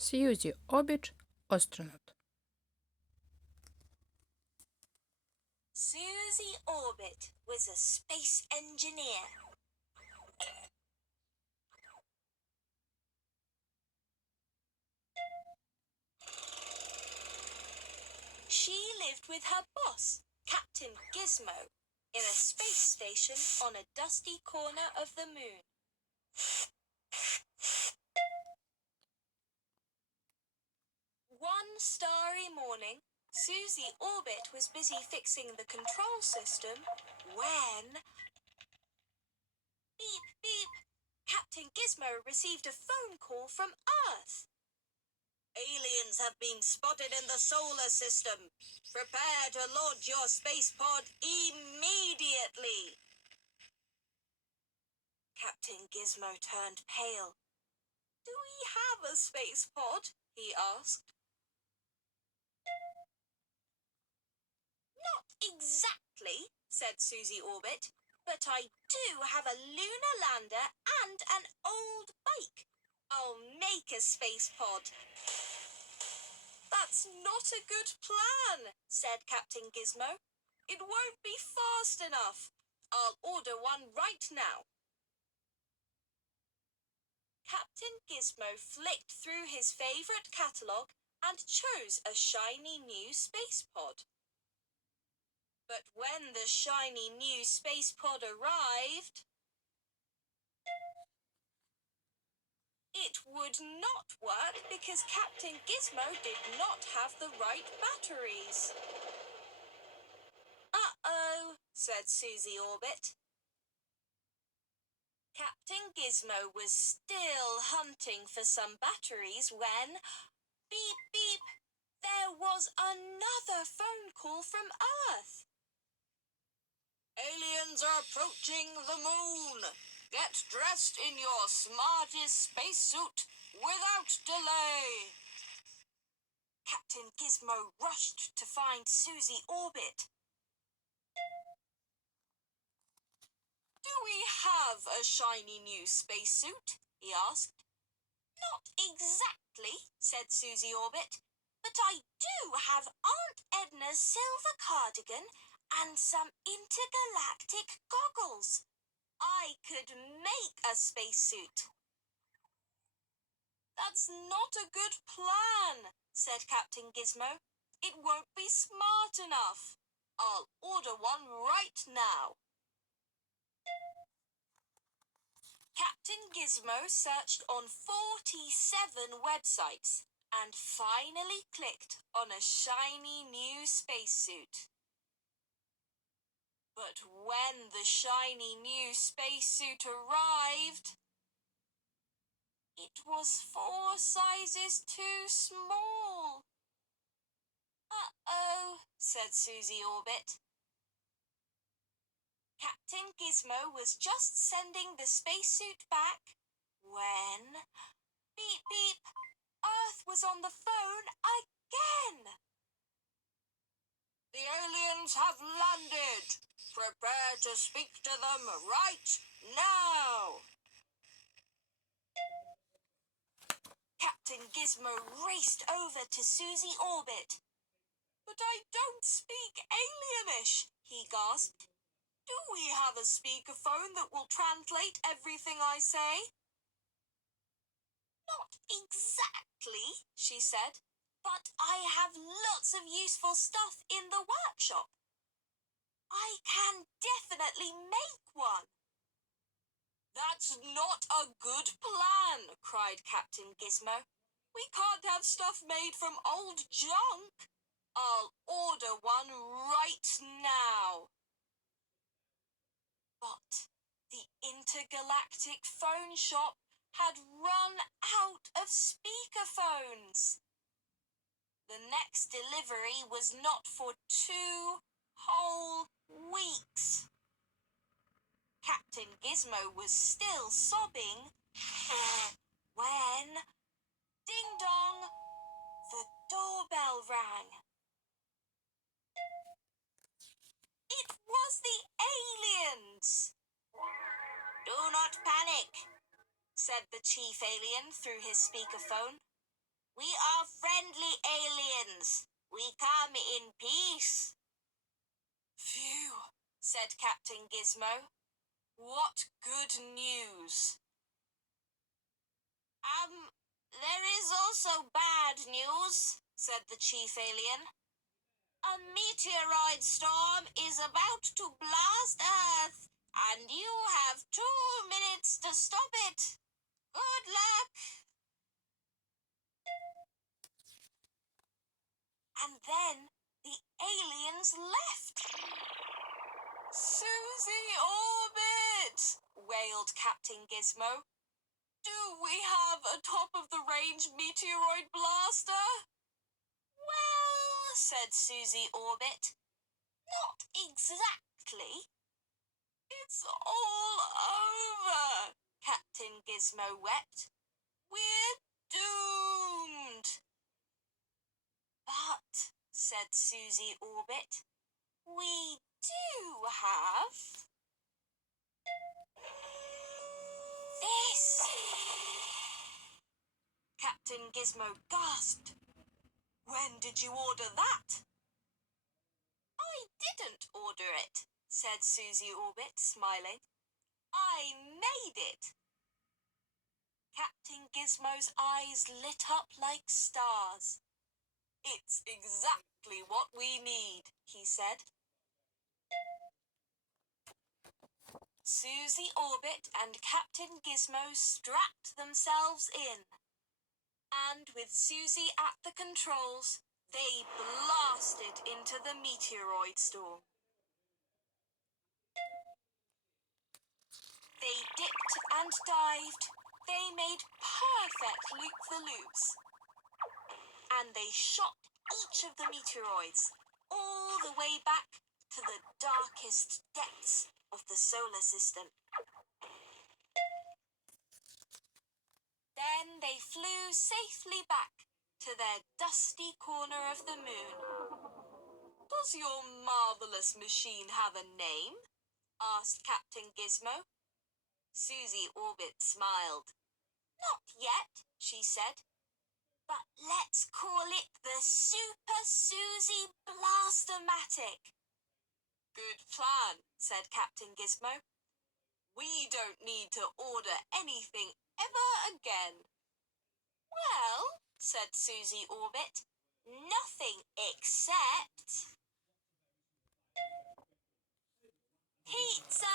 Suzy Orbit Astronaut. Suzy Orbit was a space engineer. She lived with her boss, Captain Gizmo, in a space station on a dusty corner of the moon. One starry morning, Suzy Orbit was busy fixing the control system when... Beep, beep! Captain Gizmo received a phone call from Earth. Aliens have been spotted in the solar system. Prepare to launch your space pod immediately. Captain Gizmo turned pale. Do we have a space pod? He asked. Not exactly, said Suzy Orbit, but I do have a lunar lander and an old bike. I'll make a space pod. That's not a good plan, said Captain Gizmo. It won't be fast enough. I'll order one right now. Captain Gizmo flicked through his favourite catalogue and chose a shiny new space pod. But when the shiny new space pod arrived, it would not work because Captain Gizmo did not have the right batteries. Uh-oh, said Suzy Orbit. Captain Gizmo was still hunting for some batteries when... Beep, beep! There was another phone call from Earth. Aliens are approaching the moon. Get dressed in your smartest spacesuit without delay. Captain Gizmo rushed to find Suzy Orbit. Do we have a shiny new spacesuit? He asked. Not exactly, said Suzy Orbit, but I do have Aunt Edna's silver cardigan and some intergalactic goggles. I could make a spacesuit. That's not a good plan, said Captain Gizmo. It won't be smart enough. I'll order one right now. Captain Gizmo searched on 47 websites and finally clicked on a shiny new spacesuit. But when the shiny new spacesuit arrived, it was 4 sizes too small. Uh-oh, said Suzy Orbit. Captain Gizmo was just sending the spacesuit back when... Beep, beep! Earth was on the phone again. The aliens have landed. Prepare to speak to them right now. Captain Gizmo raced over to Suzy Orbit. But I don't speak alienish, he gasped. Do we have a speakerphone that will translate everything I say? Not exactly, she said, but I have lots of useful stuff in the workshop. I can definitely make one. That's not a good plan, cried Captain Gizmo. We can't have stuff made from old junk. I'll order one right now. But the intergalactic phone shop had run out of speakerphones. The next delivery was not for 2 whole weeks. Captain Gizmo was still sobbing when, ding dong, the doorbell rang. It was the aliens! Do not panic, said the chief alien through his speakerphone. We are friendly aliens. We come in peace. Phew, said Captain Gizmo. What good news. There is also bad news, said the chief alien. A meteoroid storm is about to blast Earth, and you have 2 minutes to stop it. Good luck. And then the aliens left. Suzy Orbit, wailed Captain Gizmo. Do we have a top-of-the-range meteoroid blaster? Well, said Suzy Orbit, not exactly. It's all over, Captain Gizmo wept. We're doomed. But, said Suzy Orbit, we do have this. Captain Gizmo gasped. When did you order that? I didn't order it, said Suzy Orbit, smiling. I made it. Captain Gizmo's eyes lit up like stars. It's exactly what we need, he said. Suzy Orbit and Captain Gizmo strapped themselves in. And with Suzy at the controls, they blasted into the meteoroid storm. They dipped and dived. They made perfect loop-the-loops. And they shot each of the meteoroids all the way back to the darkest depths of the solar system. Then they flew safely back to their dusty corner of the moon. Does your marvellous machine have a name? Asked Captain Gizmo. Suzy Orbit smiled. Not yet, she said. But let's call it the Super Suzy Blastomatic. Good plan, said Captain Gizmo. We don't need to order anything ever again. Well, said Suzy Orbit, nothing except pizza!